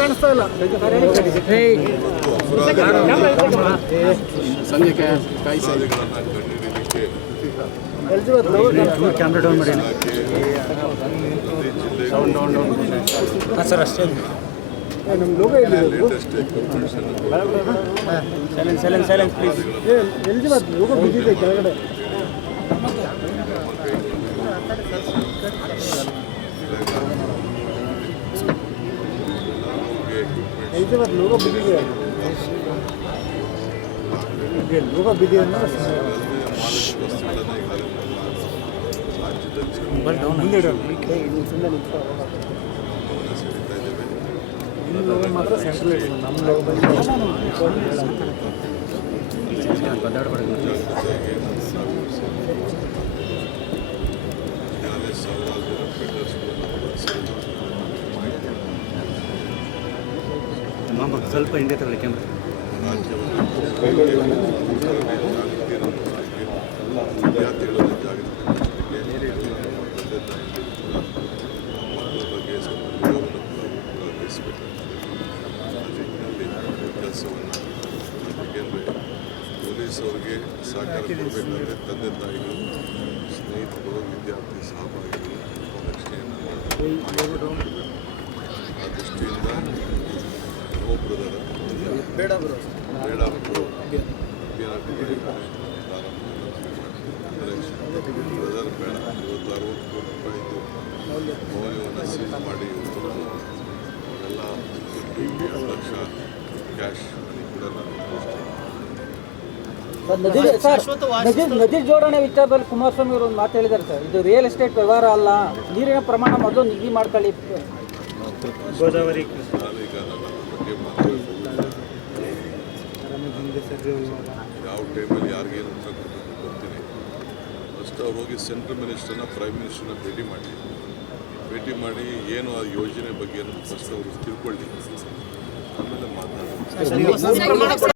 ಕಾಣಿಸ್ತಾ ಇಲ್ಲ. ಸಂಜೆ ಕಾಯಿಸಿ ಕ್ಯಾಮ್ರಾ ಡೌನ್ ಮಾಡಿ ಸರ್ ಅಷ್ಟೇ. ನಮ್ಮ ಲೋಗೋ ಸೈಲೆನ್ಸ್ ಪ್ಲೀಸ್. ಲೋಗೋ ಬಿದ್ದಿದೆ ಕೆಳಗಡೆ. ಲೋಗೋ ಬಿದ್ದಿದೆ. ಲೋಗೋ ಬಿದ್ದಿದೆ ಮಾತ್ರ ಸೆಂಟ್ರಲ್ ನಮ್ಮ ಲೋಗೋ ಸ್ವಲ್ಪ ಹಿಂದೆ ತಗೊಳ್ಳಿ ಕ್ಯಾಮ್ರಾ. ಕೆಲಸವನ್ನು ಏಕೆಂದರೆ ಪೊಲೀಸ್ ಅವರಿಗೆ ಸಹಕಾರ ಕೊಡಬೇಕಾದ್ರೆ ತಂದೆ ತಾಯಿಗಳು, ಸ್ನೇಹಿತರು, ವಿದ್ಯಾರ್ಥಿ ಸಹಭಾಗಿಗಳು ರಕ್ಷಣೆಯನ್ನು ಮಾಡಬೇಕು. ಆ ದೃಷ್ಟಿಯಿಂದ ಬ್ರದರ್ ಬೇಡ ಅಭಿಯಾನ ಬ್ರದರ್ ಬೇಡ. ಇವತ್ತು 60 ಕೋಟಿ ರೂಪಾಯಿದು ಮೌಲ್ಯವನ್ನು ಸೀಸ್ ಮಾಡಿ ಇವತ್ತು ನಾವು ಎಲ್ಲ 2 ಲಕ್ಷ ಕ್ಯಾಶ್ ಮನಿ ಕೂಡ ನದಿ ಜೋಡಣೆ ವಿಚಾರದಲ್ಲಿ ಕುಮಾರಸ್ವಾಮಿ ಅವರು ಒಂದು ಮಾತು ಹೇಳಿದ್ದಾರೆ ಸರ್. ಇದು ರಿಯಲ್ ಎಸ್ಟೇಟ್ ವ್ಯವಹಾರ ಅಲ್ಲ, ನೀರಿನ ಪ್ರಮಾಣ ಮೊದಲು ನಿಗದಿ ಮಾಡ್ಕೊಳ್ಳಿ. ಗೋದಾವರಿ ಈಗ ನನ್ನ ಬಗ್ಗೆ ಮಾತಾಡೋದು ಯಾವ ಟೈಮಲ್ಲಿ ಯಾರಿಗೇನು ಉತ್ತರ ಕೊಡಬೇಕು ಗೊತ್ತಿಲ್ಲ. ಫಸ್ಟ್ ಅವ್ರು ಹೋಗಿ ಸೆಂಟ್ರಲ್ ಮಿನಿಸ್ಟರ್ನ, ಪ್ರೈಮ್ ಮಿನಿಸ್ಟರ್ನ ಭೇಟಿ ಮಾಡಿ ಏನು ಆ ಯೋಜನೆ ಬಗ್ಗೆ ಫಸ್ಟ್ ಅವರು ತಿಳ್ಕೊಳ್ಳಿ, ಆಮೇಲೆ ಮಾತಾಡೋದು.